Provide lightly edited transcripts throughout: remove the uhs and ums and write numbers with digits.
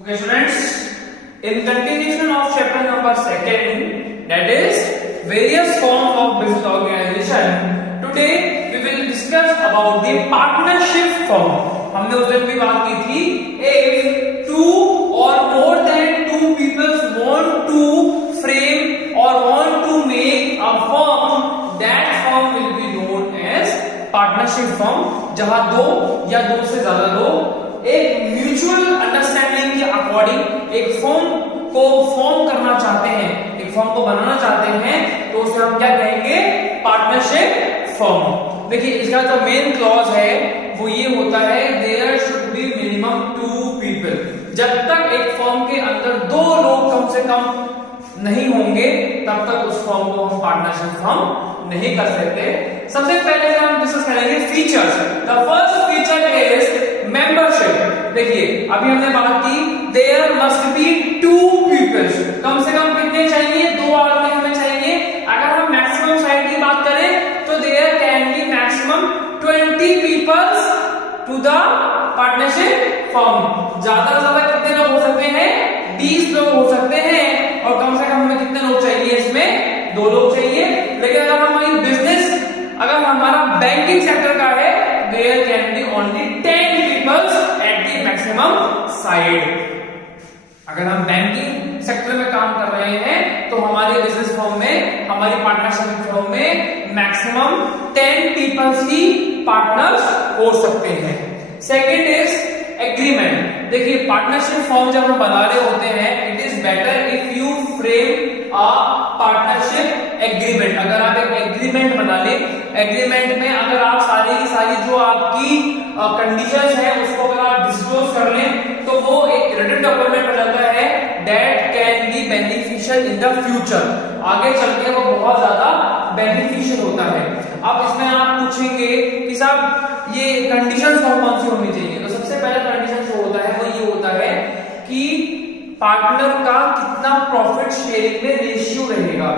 Okay, students, in continuation of chapter number 2, that is various forms of business organization, today we will discuss about the partnership form. हमने उस दिन भी बात की थी, if two or more than two people want to frame or want to make a firm, that firm will be known as partnership firm. जहां दो या दो से ज्यादा लोग एक म्यूचुअल अंडरस्टैंडिंग के अकॉर्डिंग एक फर्म को फॉर्म करना चाहते हैं, एक फर्म को बनाना चाहते हैं, तो उसे हम क्या कहेंगे? Partnership firm. देखिए, इसका जो मेन क्लॉज है वो ये होता है, there should be minimum 2 people. जब तक एक फर्म के अंदर 2 लोग कम से कम नहीं होंगे तब तक उस फर्म को हम पार्टनरशिप फर्म नहीं कर सकते. सबसे पहले हम डिस्कस करेंगे features. The first feature is membership. देखिए, अभी हमने बात की, देयर मस्ट बी 2 पीपल्स. कम से कम कितने चाहिए? 2 आदमी हमें चाहिए. अगर हम मैक्सिमम साइड की बात करें तो there can be maximum 20 peoples to the partnership firm. ज्यादा से ज्यादा कितने लोग हो सकते हैं? 20 लोग हो सकते हैं. और कम से कम हमें कितने लोग चाहिए? इसमें 2 लोग चाहिए. लेकिन अगर हमारी बिजनेस, अगर हमारा बैंकिंग सेक्टर का है, there can be only 10 peoples at the maximum side. अगर हम बैंकिंग सेक्टर में काम कर रहे हैं तो हमारे बिजनेस फर्म में, हमारी पार्टनरशिप फर्म में मैक्सिमम 10 पीपल्स ही पार्टनर्स हो सकते हैं. Second is agreement. देखिए, पार्टनरशिप फर्म जब हम बना रहे होते हैं, it is better if you frame a partnership agreement. अगर आप एक एग्रीमेंट बना ले, एग्रीमेंट में अगर आप सारी की सारी जो आपकी कंडीशंस हैं उसको अगर आप डिस्क्लोज कर लें तो वो एक रिटन डॉक्यूमेंट हो जाता है that can be beneficial in the future. आगे चल के वो बहुत ज्यादा बेनिफिशियल होता है. अब इसमें आप पूछेंगे कि साहब ये कंडीशंस कौन सी होनी चाहिए? तो सबसे पहला कंडीशन जो होता है वो ये होता है कि पार्टनर का कितना प्रॉफिट शेयरिंग में रेशियो रहेगा.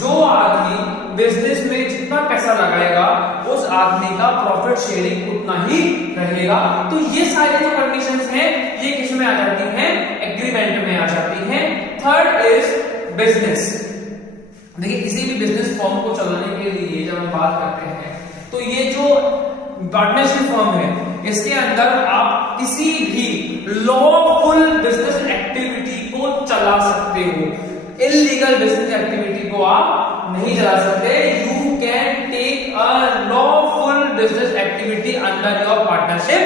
जो आदमी बिजनेस में जितना पैसा लगाएगा उस आदमी का प्रॉफिट शेयरिंग उतना ही रहेगा. तो ये सारी जो कंडीशंस हैं ये किस में आ जाती हैं? एग्रीमेंट में आ जाती हैं. Third is business. देखिए, किसी भी बिजनेस फर्म को चलाने के लिए जब हम बात करते हैं तो ये जो पार्टनरशिप फर्म है इसके अंदर आप किसी भी लॉफुल बिजनेस एक्टिविटी को चला सकते हो. इलीगल बिजनेस एक्टिविटी को आप नहीं चला सकते. You can take a lawful business activity under your partnership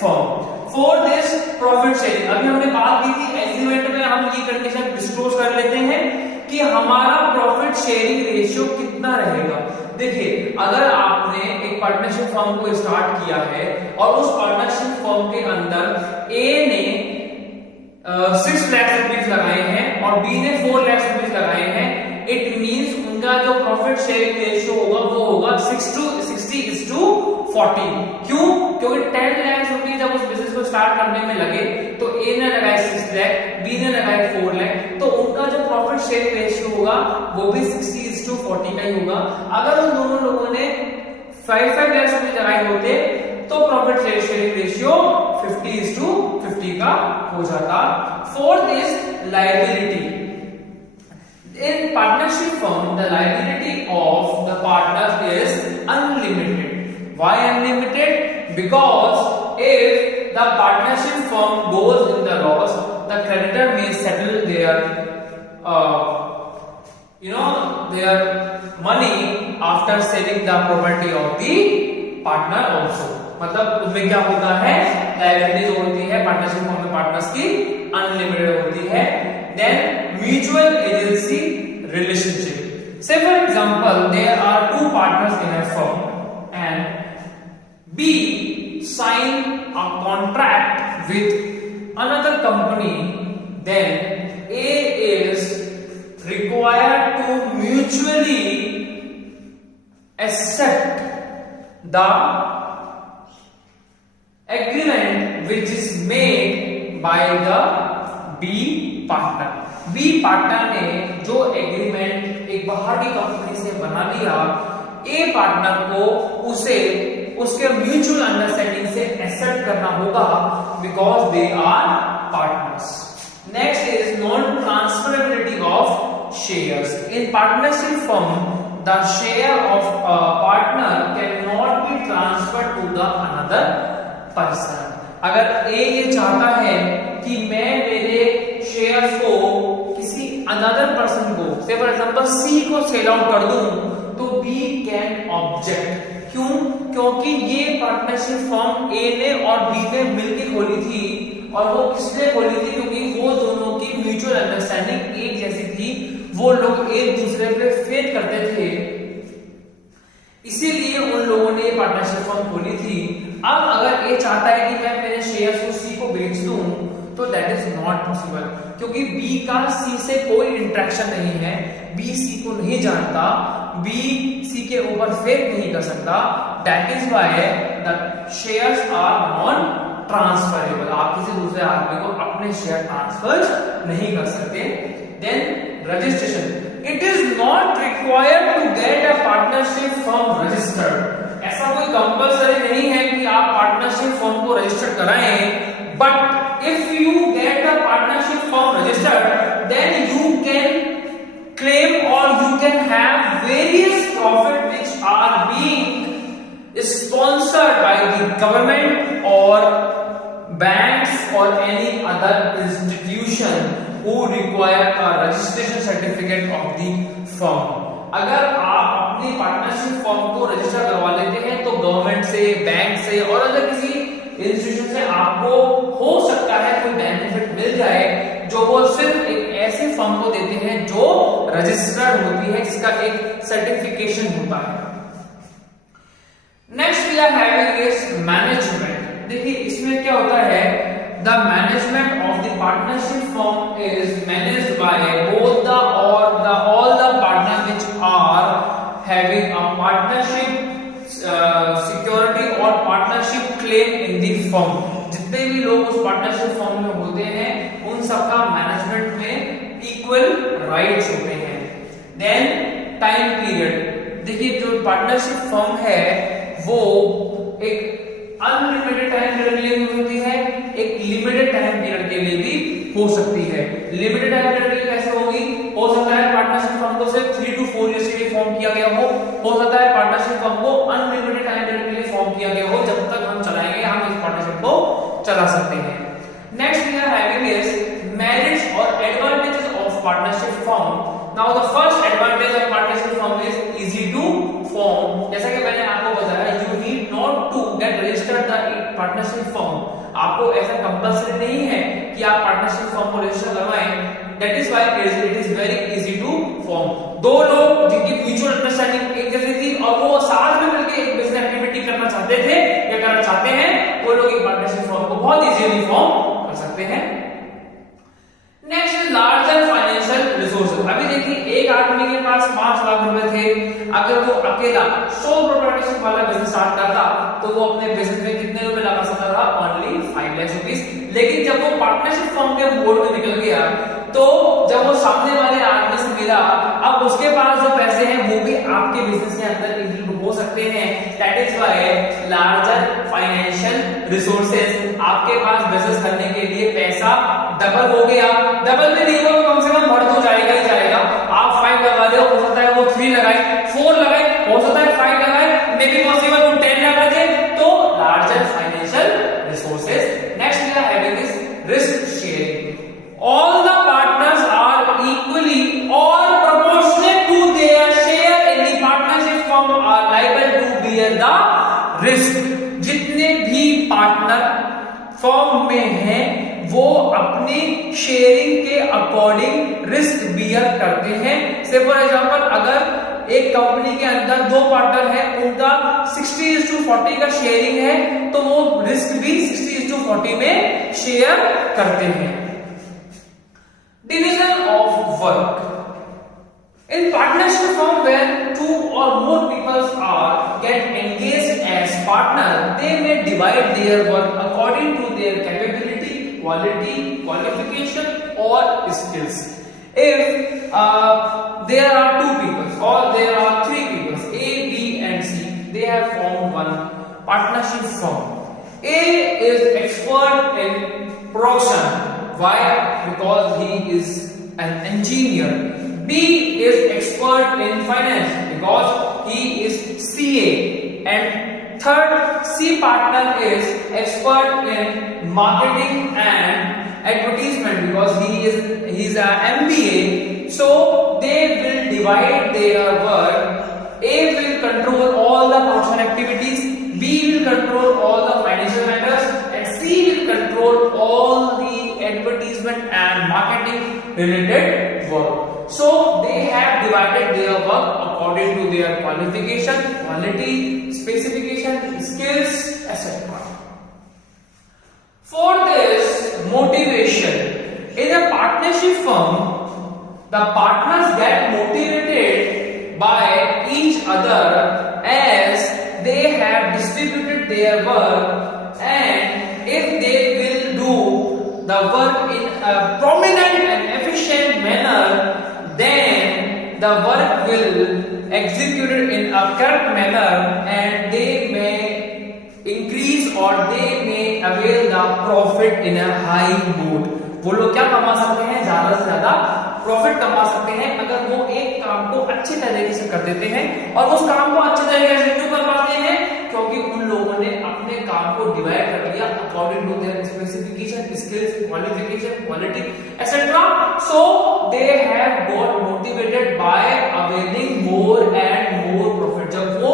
firm. Fourth is profit sharing. अभी हमने बात की थी, एग्रीमेंट में हम ये कंडीशन डिस्क्लोज कर लेते हैं कि हमारा प्रॉफिट शेयरिंग रेशियो कितना रहेगा. देखिए, अगर आपने एक पार्टनरशिप फर्म को स्टार्ट किया है और उस पार्टनरशिप फर्म के अंदर ए ने 6 लाख रुपीज लगाए हैं और बी ने 4 लाख रुपीज लगाए हैं, इट मींस उनका जो प्रॉफिट शेयरिंग रेशियो होगा वो होगा 60:40. क्यों? क्योंकि 10 लाख रुपीज जब उस बिजनेस को स्टार्ट करने में लगे तो ए ने लगाए 6 लाख, बी ने लगाए 4 लाख, तो उनका जो प्रॉफिट शेयरिंग रेशियो होगा वो भी 60:40 का ही होगा. अगर उन दोनों लोगों ने 5 लाख रुपीज लगाए होते तो प्रॉफिट शेयरिंग रेशियो 50:50 का हो जाता. Fourth is liability. In partnership firm, the liability of the partners is unlimited. Why unlimited? Because if the partnership firm goes in the loss, the creditor may settle their, their money after selling the property of the partner also. मतलब उसमें क्या होता है? Liability जो होती है partnership firm में partners की अनलिमिटेड होती है. Then mutual agency relationship. Say for example, there are 2 partners in a firm and B sign a contract with another company. Then A is required to mutually accept the agreement which is made by the B partner. B partner ने जो agreement एक बाहर की company से बना लिया, ए partner को उसे उसके म्यूचुअल अंडरस्टैंडिंग से एक्सेप्ट करना होगा because they are partners. Next is non-transferability of shares. In partnership firm, the share of a partner cannot be transferred to the another person. अगर A ये चाहता है कि मैं मेरे शेयर्स को किसी अनदर पर्सन को, से फॉर एग्जांपल C को सेल आउट कर दूं, तो B कैन ऑब्जेक्ट. क्यों? क्योंकि ये पार्टनरशिप फर्म A ने और B ने मिलकर खोली थी, और वो किसने खोली थी? क्योंकि वो दोनों की म्यूचुअल अंडरस्टैंडिंग एक जैसी थी, वो लोग एक दूसरे पे फेथ करते थे, इसीलिए उन लोगों ने पार्टनरशिप फर्म खोली थी. अब अगर ये चाहता है कि मैं मेरे शेयर्स को सी को बेच दूं, तो दैट इज नॉट पॉसिबल, क्योंकि बी का सी से कोई इंटरेक्शन नहीं है, बी सी को नहीं जानता, बी सी के ऊपर फेथ नहीं कर सकता. That is why the shares are non transferable. आप किसी दूसरे आदमी को अपने शेयर ट्रांसफर नहीं कर सकते. Then registration. It is not required to get a partnership firm registered. ऐसा कोई कंपलसरी नहीं है कि आप पार्टनरशिप फर्म को रजिस्टर कराएं, but if you get a partnership firm registered, then you can claim or you can have various profit which are being sponsored by the government or banks or any other institution who require a registration certificate of the firm. अगर आप अपनी partnership firm को register करवा लेते हैं, तो government से, bank से और अगर किसी इंस्टीट्यूशन से आपको हो सकता है कोई बेनिफिट मिल जाए, जो वो सिर्फ एक ऐसी फर्म को देते हैं जो रजिस्टर्ड होती है, जिसका एक सर्टिफिकेशन होता है. Next we are having is management. देखिए इसमें क्या होता है, the management of the partnership firm is managed by both the all the partner which are having a partnership security और partnership claim in the firm. जितने भी लोग उस पार्टनरशिप फर्म में होते हैं, उन सबका मैनेजमेंट में इक्वल राइट्स होते हैं. Then time period. देखिए जो पार्टनरशिप फर्म है वो एक अनलिमिटेड टाइम पीरियड के लिए हो सकती है, एक लिमिटेड टाइम पीरियड के लिए भी हो सकती है. लिमिटेड टाइम पीरियड के लिए कैसे होगी? हो सकता है पार्टनरशिप फर्म को सिर्फ 3 to 4 इयर्स के लिए फॉर्म किया गया हो सकता है पार्टनरशिप फर्म को अनलिमिटेड टाइम पीरियड के लिए फॉर्म किया गया हो, जब तक हम चलाएंगे हम इस पार्टनरशिप को चला सकते हैं. Next we are having is merits और advantages of partnership firm. Now the first advantage of partnership firm is easy to form. जैसा कि मैंने आपको बताया, you need not to get registered the partnership firm. आपको ऐसा कंपलसरी नहीं है कि आप पार्टनरशिप फर्म को रजिस्टर करवाएं. That is why it is very easy to form. दो लोग जिनकी म्यूचुअल अंडरस्टैंडिंग एक जैसी थी और वो साथ में मिलकर एक बिजनेस एक्टिविटी करना चाहते थे या करना चाहते हैं, वो लोग एक पार्टनरशिप फर्म को बहुत इजीली फॉर्म कर सकते हैं. Next larger financial resources. अभी देखिए एक आदमी के पास 5 लाख रुपए थे, अगर वो अकेला सोल प्रोप्राइटरशिप वाला बिजनेस स्टार्ट करता तो वो अपने बिजनेस में कितने रुपए लगा सकता था? Only 5 lakh rupees. लेकिन जब वो पार्टनरशिप फर्म के बोर्ड में निकल गया, तो जब वो सामने वाले आदमी से मिला, अब उसके पास जो पैसे हैं वो भी आपके बिजनेस के अंदर इंक्लूड हो सकते हैं. That is why larger financial resources. आपके पास बिजनेस करने के लिए पैसा डबल हो गया, डबल भी नहीं हो तो कम से कम बढ़ तो जाएगा ही जाएगा. आप 5 लगा रहे हो सकता है वो 3 लगाए, 4 लगाए, हो सकता है 5 लगाए, मे बी पॉसिबल वो 10 लगा दे. तो larger financial resources. Next we are having is risk sharing. All the partners are equally or proportionate to their share in the partnership firm are liable to bear the risk. जितने भी partner firm में हैं, वो अपनी sharing के according risk beer करते हैं. से फॉर एग्जांपल अगर एक कंपनी के अंदर 2 पार्टनर हैं, उनका 60:40 का शेयरिंग है, तो वो रिस्क भी 60:40 में शेयर करते हैं. Division of work. In partnership firm where 2 or more people get engaged as partner, they may divide their work according to their capability, quality, qualification or skills. If there are 2 people or there are 3 people, A, B and C, they have formed one partnership firm. A is expert in production, Why? Because he is an engineer. B is expert in finance because he is CA. And third, C partner is expert in marketing and advertisement because he's a MBA. So they will divide their work. A will control all the production activities, B will control all the financial matters, and C will control all the advertisement and marketing related work. So they have divided their work according to their qualification, quality, specification, skills, etc. For this motivation, in a partnership firm, the partners get motivated by each other as they have distributed their work, and if they will do the work in a prominent and efficient manner, then the work will execute it in a correct manner and they may increase or they may avail the profit in a high mood. वो लोग क्या कमा सकते हैं? ज्यादा से ज्यादा profit कमा सकते हैं अगर वो एक काम को अच्छे तरीके से कर देते हैं। और उस काम को अच्छे तरीके से क्यों कर पाते हैं? क्योंकि उन लोगों ने अपने काम को डिवाइड कर दिया according to their specification, skills, qualification, quality etcetera. So they have got motivated by availing more and more profit. जब वो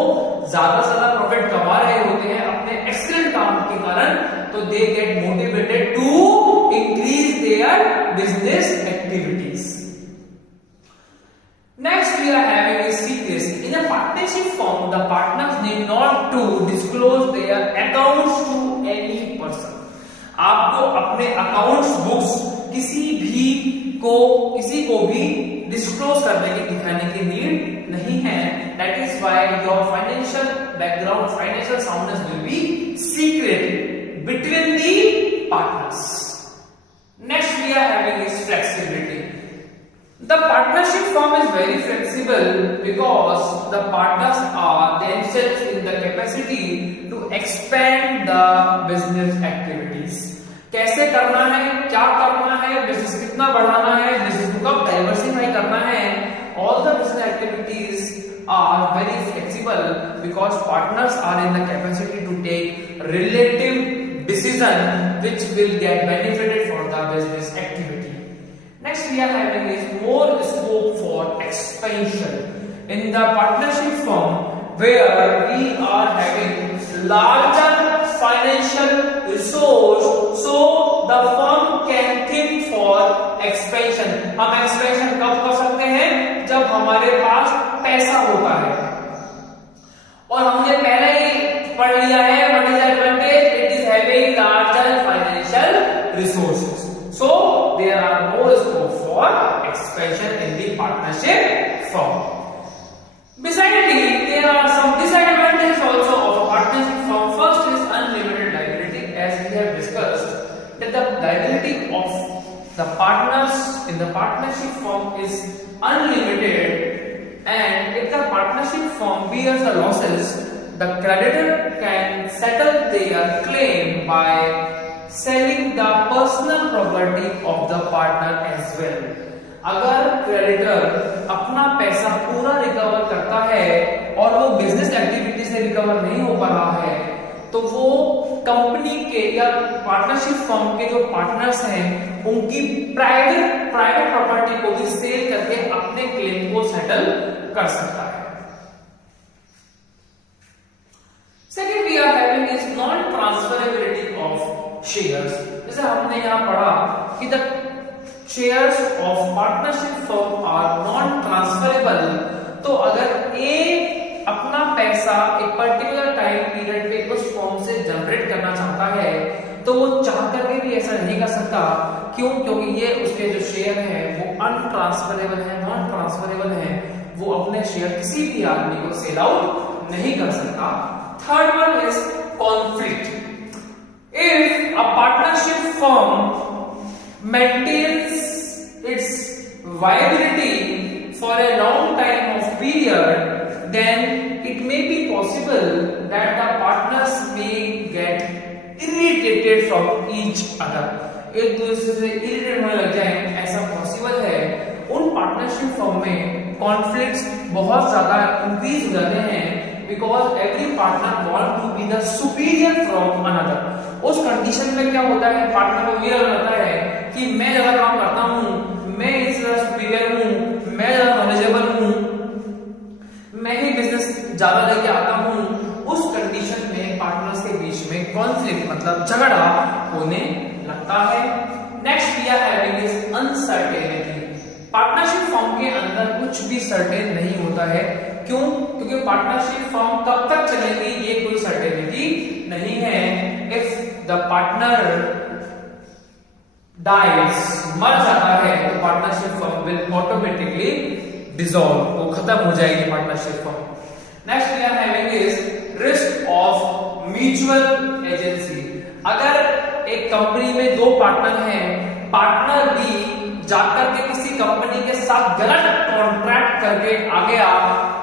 ज्यादा से ज्यादा प्रॉफिट कमा रहे होते हैं अपने एक्सीलेंट काम के कारण, तो they get motivated to increase their business activities. Next we are having is secrecy. In a partnership firm, the partners need not to disclose their accounts to any person. आपको अपने accounts books किसी को भी disclose करने की दिखाने की need नहीं है. That is why your financial background, financial soundness will be secret between the partners. Next we are having is flexibility. The partnership firm is very flexible because the partners are themselves in the capacity to expand the business activities. कैसे करना है, क्या करना है, business कितना बढ़ाना है, business को कब डाइवर्सिफाई करना है, all the business activities are very flexible because partners are in the capacity to take relative decision which will get benefited for the business activity. Next we are having is more scope for expansion. In the partnership firm where we are having larger financial resource, so the firm can think for expansion. हम expansion कब कर सकते हैं? जब हमारे पास पैसा होता है। और हमने पहले ही पढ़ लिया है what is the advantage? It is having larger financial resources. So there are more scope for expansion in the partnership firm. Besides there are some disadvantages also of a partnership firm. First is unlimited liability, as we have discussed that the liability of the partners in the partnership firm is unlimited, and if the partnership firm bears the losses, the creditor can settle their claim by selling the personal property of the partner as well. अगर creditor अपना पैसा पूरा recover करता है और वो business activity से recover नहीं हो पा रहा है, तो वो कंपनी के या पार्टनरशिप फर्म के जो पार्टनर्स हैं उनकी प्राइवेट प्रॉपर्टी को भी सेल करके अपने क्लेम को सेटल कर सकता है। Second we are having is non-transferability of shares. जैसे हमने यहाँ पढ़ा कि the shares of partnership firm are non-transferable, तो अगर A अपना पैसा एक पर्टिकुलर टाइम पीरियड पे उस फर्म से जनरेट करना चाहता है, तो वो चाह करके भी ऐसा नहीं कर सकता। क्यों? क्योंकि ये उसके जो शेयर हैं वो अनट्रांसफरेबल है, नॉन ट्रांसफरेबल है, वो अपने शेयर किसी भी आदमी को सेल आउट नहीं कर सकता। Third one is conflict. If a partnership firm maintains its viability for a long time of period, then it may be possible that the partners may get irritated from each other, एक दूसरे से irritate होने लग जाए, ऐसा possible है। उन partnership firm में कॉन्फ्लिक्ट्स बहुत ज्यादा इंक्रीज हो जाते हैं, because every partner want to be the superior from another. उस कंडीशन में क्या होता है, पार्टनर को ये लगता है कि मैं ज्यादा काम करता हूँ, मैं इससे ज्यादा सुपीरियर हूँ, मैं ज्यादा नॉलेजेबल हूँ, मैं ही बिजनेस ज्यादा लेके आता हूँ। उस कंडीशन में पार्टनर्स के बीच में कॉन्फ्लिक्ट मतलब झगड़ा होने लगता है। Next we are having is uncertainty. Partnership firm के अंदर कुछ भी सर्टेन नहीं होता है। क्यों? क्योंकि पार्टनरशिप फर्म कब तक चलेगी ये कोई सर्टेनिटी नहीं है। इफ द पार्टनर डाइज, मर जाता है, तो partnership firm will automatically dissolve, वो खत्म हो जाएगी partnership firm. Next we are having is risk of mutual agency. अगर एक कंपनी में दो पार्टनर हैं, पार्टनर बी जाकर के किसी कंपनी के साथ गलत कॉन्ट्रैक्ट करके आ गया,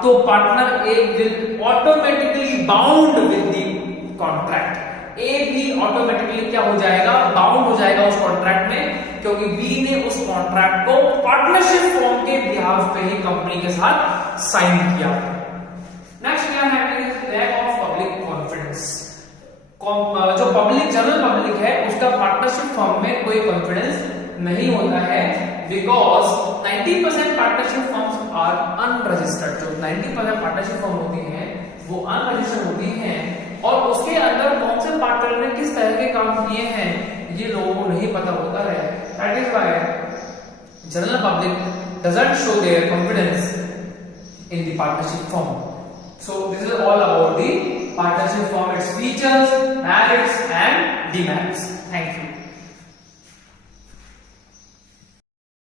तो partner A will automatically bound with the contract. A भी ऑटोमेटिकली क्या हो जाएगा, बाउंड हो जाएगा उस कॉन्ट्रैक्ट में, क्योंकि बी ने उस कॉन्ट्रैक्ट को पार्टनरशिप फॉर्म के बिहाफ पे ही कंपनी के साथ साइन किया। Next we are having lack of public confidence. जो पब्लिक, जनरल पब्लिक है, उसका पार्टनरशिप फर्म में कोई कॉन्फिडेंस नहीं होता है, because 90% partnership firms are unregistered. जो 90% पार्टनरशिप फर्म होती हैं वो अनरजिस्टर्ड होती हैं, और उसके अंदर कौन से पार्टनर ने किस तरह के काम किए हैं ये लोगों को नहीं पता होता है। That is why general public doesn't show their confidence in the partnership firm. So this is all about the partnership firm, its features, merits and demerits. Thank you.